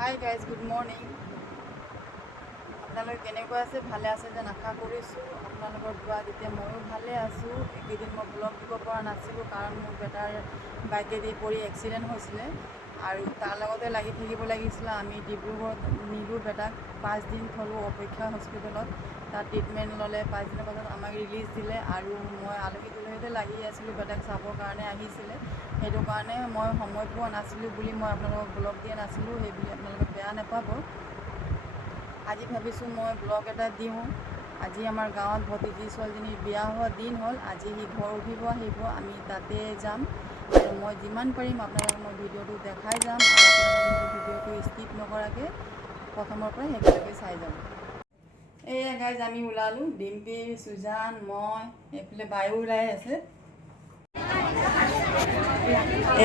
Hi guys, good morning. আপোনালোকে কেনেকৈ আছে? ভালে আছে যেন আশা কৰিছোঁ। আপোনালোকৰ দোৱাত এতিয়া ময়ো ভালে আছোঁ। এইকেইদিন মই ব্লগ দিব পৰা নাছিলোঁ কাৰণ মোৰ বেটাৰ বাইকেদি পৰি এক্সিডেণ্ট হৈছিলে আৰু তাৰ লগতে লাগি থাকিব লাগিছিলে। আমি ডিব্ৰুগড়ত নিলোঁ বেটাক, 5 দিন থলোঁ অপেক্ষা হস্পিটেলত। তাত ট্ৰিটমেণ্ট ল'লে। 5 দিনৰ পাছত আমাক ৰিলিজ দিলে আৰু মই আলহী দুলহীতে লাগি আছিলোঁ। বেটাক চাবৰ কাৰণে আহিছিলে, সেইটো কাৰণে মই সময় পোৱা নাছিলোঁ বুলি মই আপোনালোকক ব্লগ দিয়া নাছিলোঁ। সেইবুলি আপোনালোকে বেয়া নাপাব। আজি ভাবিছোঁ মই ব্লগ এটা দিওঁ। আজি আমাৰ গাঁৱত ভতিজী ছোৱালীজনীৰ বিয়া হোৱা দিন হ'ল। আজি সি ঘৰ উঠিব আহিব, আমি তাতে যাম আৰু মই যিমান পাৰিম আপোনালোকক মই ভিডিঅ'টো দেখাই যাম আৰু আপোনালোকে ভিডিঅ'টো স্কিপ নকৰাকৈ প্ৰথমৰ পৰা শেষলৈকে চাই যাব। এয়া গাইজ, আমি ওলালোঁ। ডিম্পী, সুজান, মই, এইফালে বায়ু ওলাই আছে।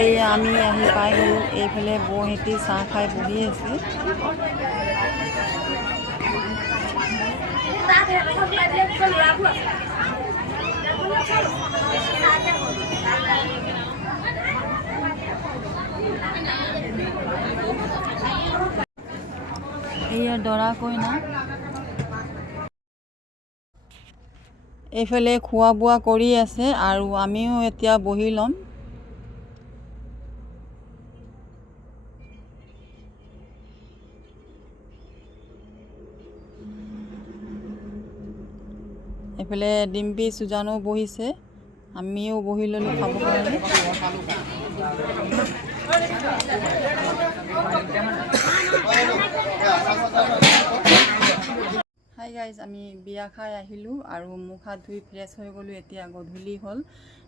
এয়া আমি আহি পাই গ'লোঁ। এইফালে বৌহেঁতি চাহ খাই বহি আছে। এয়া দৰা কইনা। এইফালে খোৱা বোৱা কৰি আছে আৰু আমিও এতিয়া বহি ল'ম। এইফালে ডিম্পী সুজানো বহিছে, আমিও বহি ল'লোঁ খাব কাৰণে। হাই গাইজ, আমি বিয়া খাই আহিলোঁ আৰু মুখ হাত ধুই ফ্ৰেছ হৈ গ'লোঁ। এতিয়া গধূলি হ'ল।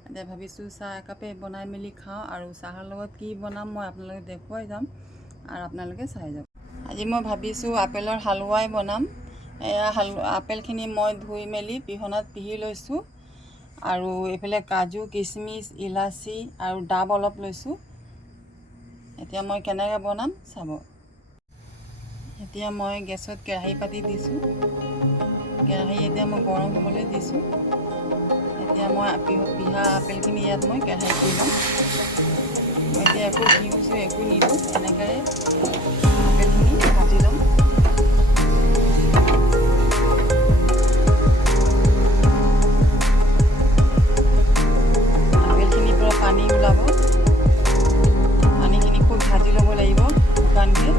এতিয়া ভাবিছোঁ চাহ একাপে বনাই মেলি খাওঁ আৰু চাহৰ লগত কি বনাম মই আপোনালোকে দেখুৱাই যাম আৰু আপোনালোকে চাই যাব। আজি মই ভাবিছোঁ আপেলৰ হালোৱাই বনাম। এয়া আপেলখিনি মই ধুই মেলি পিহনাত পিহি লৈছোঁ আৰু এইফালে কাজু, কিচমিচ, ইলাচি আৰু ডাব অলপ লৈছোঁ। এতিয়া মই কেনেকৈ বনাম চাব। এতিয়া মই গেছত কেৰাহী পাতি দিছোঁ। কেৰাহী এতিয়া মই গৰম হ'বলৈ দিছোঁ। এতিয়া মই পিহা আপেলখিনি ইয়াত মই কেৰাহীত দি ল'ম। মই এতিয়া একো ঘিউ চিউ একো নিদিওঁ, এনেকৈ আপেলখিনি ভাজি ল'ম। আপেলখিনিৰ পৰা পানী ওলাব, পানীখিনি খুব ভাজি ল'ব লাগিব শুকানকৈ।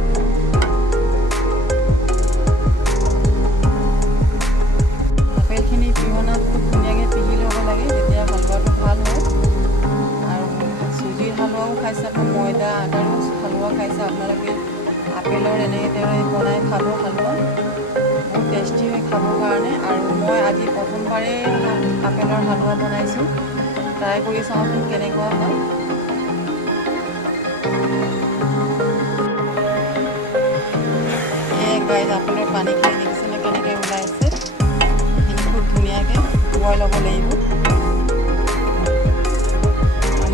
আপেলখিনি পিহনাত খুব ধুনীয়াকৈ পিহি ল'ব লাগে, তেতিয়া হালোৱাটো ভাল হয়। আৰু চুজিৰ হালোৱাও খাইছে, আকৌ ময়দা আটাৰো হালোৱা খাইছে আপোনালোকে। আপেলৰ এনেকৈ বনাই খাব হালোৱা, বহুত টেষ্টি হয় খাবৰ কাৰণে। আৰু মই আজি প্ৰথমবাৰেই আপেলৰ হালোৱা বনাইছোঁ, ট্ৰাই কৰি চাওঁচোন কেনেকুৱা হয়। এই গাইজ, আপেলৰ পানীখিনি দেখিছেনে কেনেকৈ ওলাই আছে? সেইখিনি খুব ধুনীয়াকৈ ধুৱাই ল'ব লাগিব।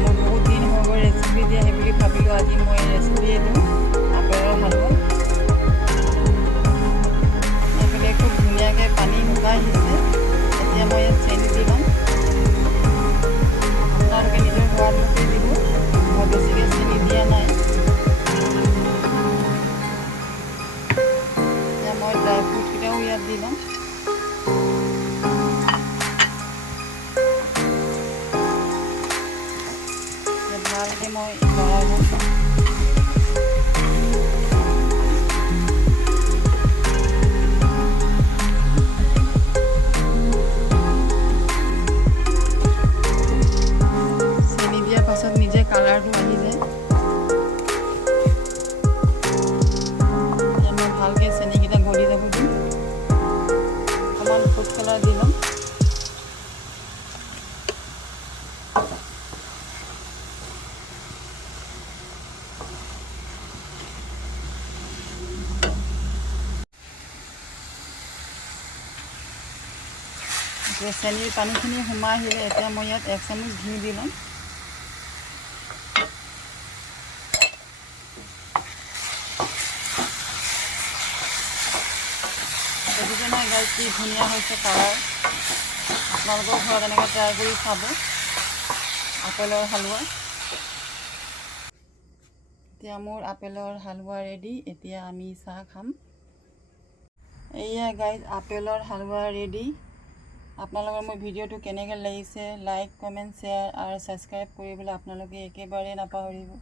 মোৰ বহুত দিন হৈ গ'ল ৰেচিপি দিয়া, সেইবুলি ভাবিলোঁ আজি মই ৰেচিপিয়ে দিওঁ আপেলৰ হালোৱা। এইফালে খুব ধুনীয়াকৈ পানী শুকাই আহিছে। এতিয়া মই ইয়াত চেনি দি ল'ম। আপোনালোকে নিজৰ সোৱাদ মতে দিব, মই বেছিকৈ চেনি দিয়া নাই। এতিয়া মই ড্ৰাই ফ্ৰুটকেইটাও ইয়াত দি ল'ম। ভালকৈ মই লৰাই ল'ম। চেনি দিয়াৰ পাছত নিজে কালাৰটো আহি যায়। এতিয়া মই ভালকৈ চেনিকেইটা গলি যাব দিম। অকণমান ফুড কালাৰ দি ল'ম। চেনিৰ পানীখিনি সোমাই আহিলে এতিয়া মই ইয়াত 1 চামুচ ঘিউ দি ল'ম। দেখিছে নহয় গাইজ, কি ধুনীয়া হৈছে কালাৰ। আপোনালোকৰ ঘৰত এনেকৈ ট্ৰাই কৰি চাব আপেলৰ হালোৱা। এতিয়া মোৰ আপেলৰ হালৱা ৰেডি। এতিয়া আমি চাহ খাম। এয়া গাইজ আপেলৰ হালৱা ৰেডি। আপোনালোকৰ মোৰ ভিডিঅ'টো কেনেকৈ লাগিছে লাইক কমেণ্ট শ্বেয়াৰ আৰু ছাবস্ক্ৰাইব কৰিবলৈ আপোনালোকে একেবাৰে নাপাহৰিব।